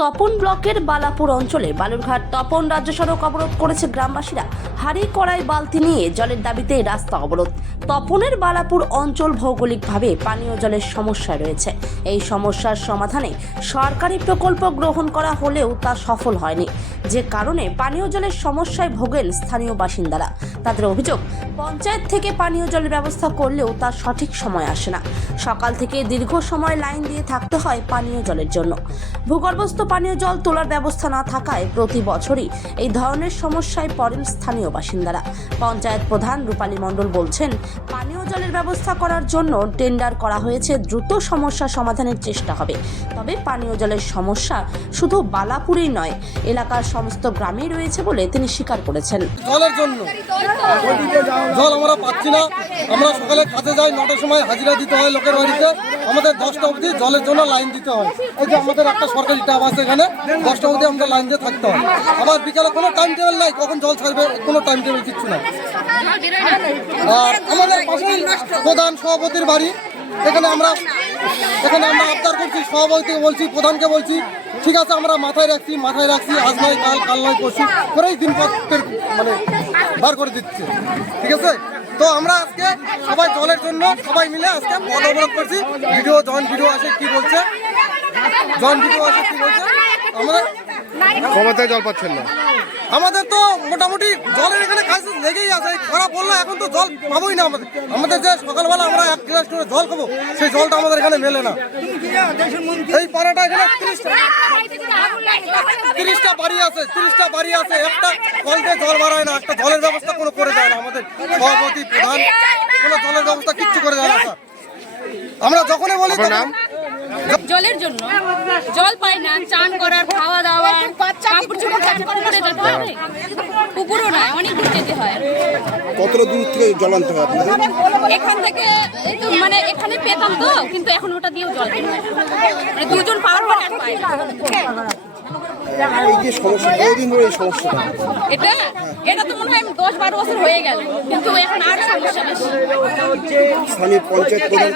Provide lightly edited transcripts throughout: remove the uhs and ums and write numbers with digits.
তপন ব্লকের বালাপুর অঞ্চলে বালুরঘাট তপন রাজ্য সড়ক অবরোধ করেছে গ্রামবাসীরা। হাঁড়ি কড়াই বালতি নিয়ে জলের দাবিতে রাস্তা অবরোধ। তপনের বালাপুর অঞ্চল ভৌগোলিকভাবে পানীয় জলের সমস্যায় রয়েছে। এই সমস্যার সমাধানে সরকারি প্রকল্প গ্রহণ করা হলেও তা সফল হয়নি, যে কারণে পানীয় জলের সমস্যায় ভোগেন স্থানীয় বাসিন্দারা। তাদের অভিযোগ, পঞ্চায়েত থেকে পানীয় জলের ব্যবস্থা করলেও তার সঠিক সময় আসে না। সকাল থেকে দীর্ঘ সময় লাইন দিয়ে থাকতে হয় পানীয় জলের জন্য। ভূগর্ভস্থ পানীয় জল তোলার ব্যবস্থা না থাকায় প্রতি বছরই এই ধরনের সমস্যায় পড়েন স্থানীয় বাসিন্দারা। পঞ্চায়েত প্রধান রূপালী মণ্ডল বলছেন, পানীয় জলের ব্যবস্থা করার জন্য টেন্ডার করা হয়েছে, দ্রুত সমস্যা সমাধানের চেষ্টা হবে। তবে পানীয় জলের সমস্যা শুধু বালাপুরেই নয়, এলাকার সমস্ত গ্রামেই রয়েছে বলে তিনি স্বীকার করেছেন। জলের জন্য জল আমরা পাচ্ছি না। আমরা সকালে কাজে যাই, 9টার সময় হাজিরা দিতে হয় লোকের বাড়িতে। আমাদের 10টা অবধি জলের জন্য লাইন দিতে হয়। এই যে আমাদের একটা সরকারি ট্যাপ আছে, এখানে 10টা অবধি আমাদের লাইন দিয়ে থাকতে হয়। আবার বিকালে কোনো টাইম টেবিল নাই, কখন জল ছাড়বে কোনো টাইম টেবিল কিচ্ছু না। আর আমাদের পাশেই প্রধান সভাপতির বাড়ি, এখানে আমরা আবদার করছি, সভাপতিকে বলছি, প্রধানকে বলছি, ঠিক আছে আমরা মাথায় রাখছি, আজ নয় কাল, কাল নয় পরশু করেই দিনপত্রের মানে বার করে দিচ্ছে। ঠিক আছে, তো আমরা আজকে সবাই জলের জন্য সবাই মিলে আজকে পথ অবরোধ করছি। জয়েন্ট ভিডিও আসে কি বলছে, আমাদের ক্ষমতায় জল পাচ্ছেন না। আমাদের তো মোটামুটি জলের এখানে ক্রাইসিস লেগেই আছে। খারাপ বললো এখন তো জল পাবোই না। আমাদের যে সকালবেলা আমরা 1 গ্লাস করে জল খাবো, সেই জলটা আমাদের এখানে মেলে না। এই পাড়াটা এখানে 30টা বাড়ি আছে, একটা কল দিয়ে জল বাড়ায় না, একটা জলের ব্যবস্থা কোনো করে দেয় না। আমাদের সভাপতি প্রধান কোনো জলের ব্যবস্থা কিচ্ছু করে দেয় না। স্যার আমরা যখনই বলি জলের জন্য জল পাই না, চান করার, খাওয়া দাওয়া, কাপড় চোপড় চান করে যেতে হবে, পুকুরও না, অনেক দূর যেতে হয়। কতটা দূর থেকে জল আনতে হয় আপনাদের? এখান থেকে মানে এখানে পেতাম তো, কিন্তু এখন ওটা দিয়েও জল পেতাম, মানে দুজন পাওয়ার পর আর পাই না। এই যে সমস্যা, কতদিন ধরে এই সমস্যা? এটা তো মনে হয় 10-12 বছর হয়ে গেল, কিন্তু এখন আর সমস্যা বেশি। স্থানীয় পঞ্চায়েত প্রধান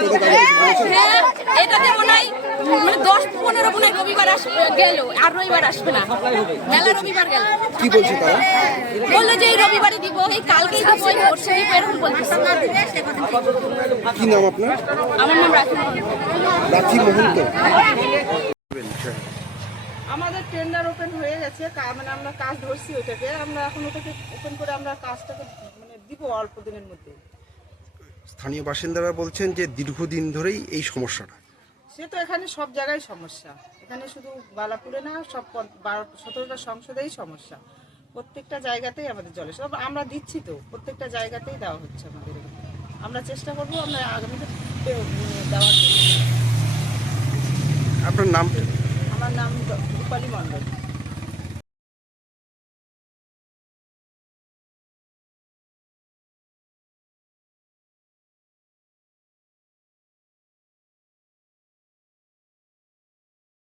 হ্যাঁ, এটাতে মনে হয় মানে 10-15 মনে হয় রবিবার গেল, আর রবিবার আসবে না, মেলা রবিবার গেল। কি বলছে তারা? বললো যে এই রবিবারে দিব, এই কালকেই দিব, এই পরশু দিব, এরকম বলতেছে। কি নাম আপনার? আমার নাম রাখি মহন্ত। আমাদের টেন্ডার ওপেন হয়ে গেছে, মানে আমরা কাজ ধরছি ওইটাকে, আমরা এখন ওটাকে ওপেন করে আমরা কাজটাকে মানে দিব অল্প দিনের মধ্যে। স্থানীয় বাসিন্দারা বলছেন যে দীর্ঘদিন ধরেই এই সমস্যাটা। সে তো এখানে সব জায়গায় সমস্যা, এখানে শুধু বালাপুরে না, সব 17টা সংসদেই সমস্যা। প্রত্যেকটা জায়গাতেই আমাদের জলের সব আমরা দিচ্ছি, তো প্রত্যেকটা জায়গাতেই দেওয়া হচ্ছে আমাদের। আমরা চেষ্টা করবো আমরা আগামীতে দেওয়ার জন্য। আপনার নাম? আমার নাম রূপালী মণ্ডল।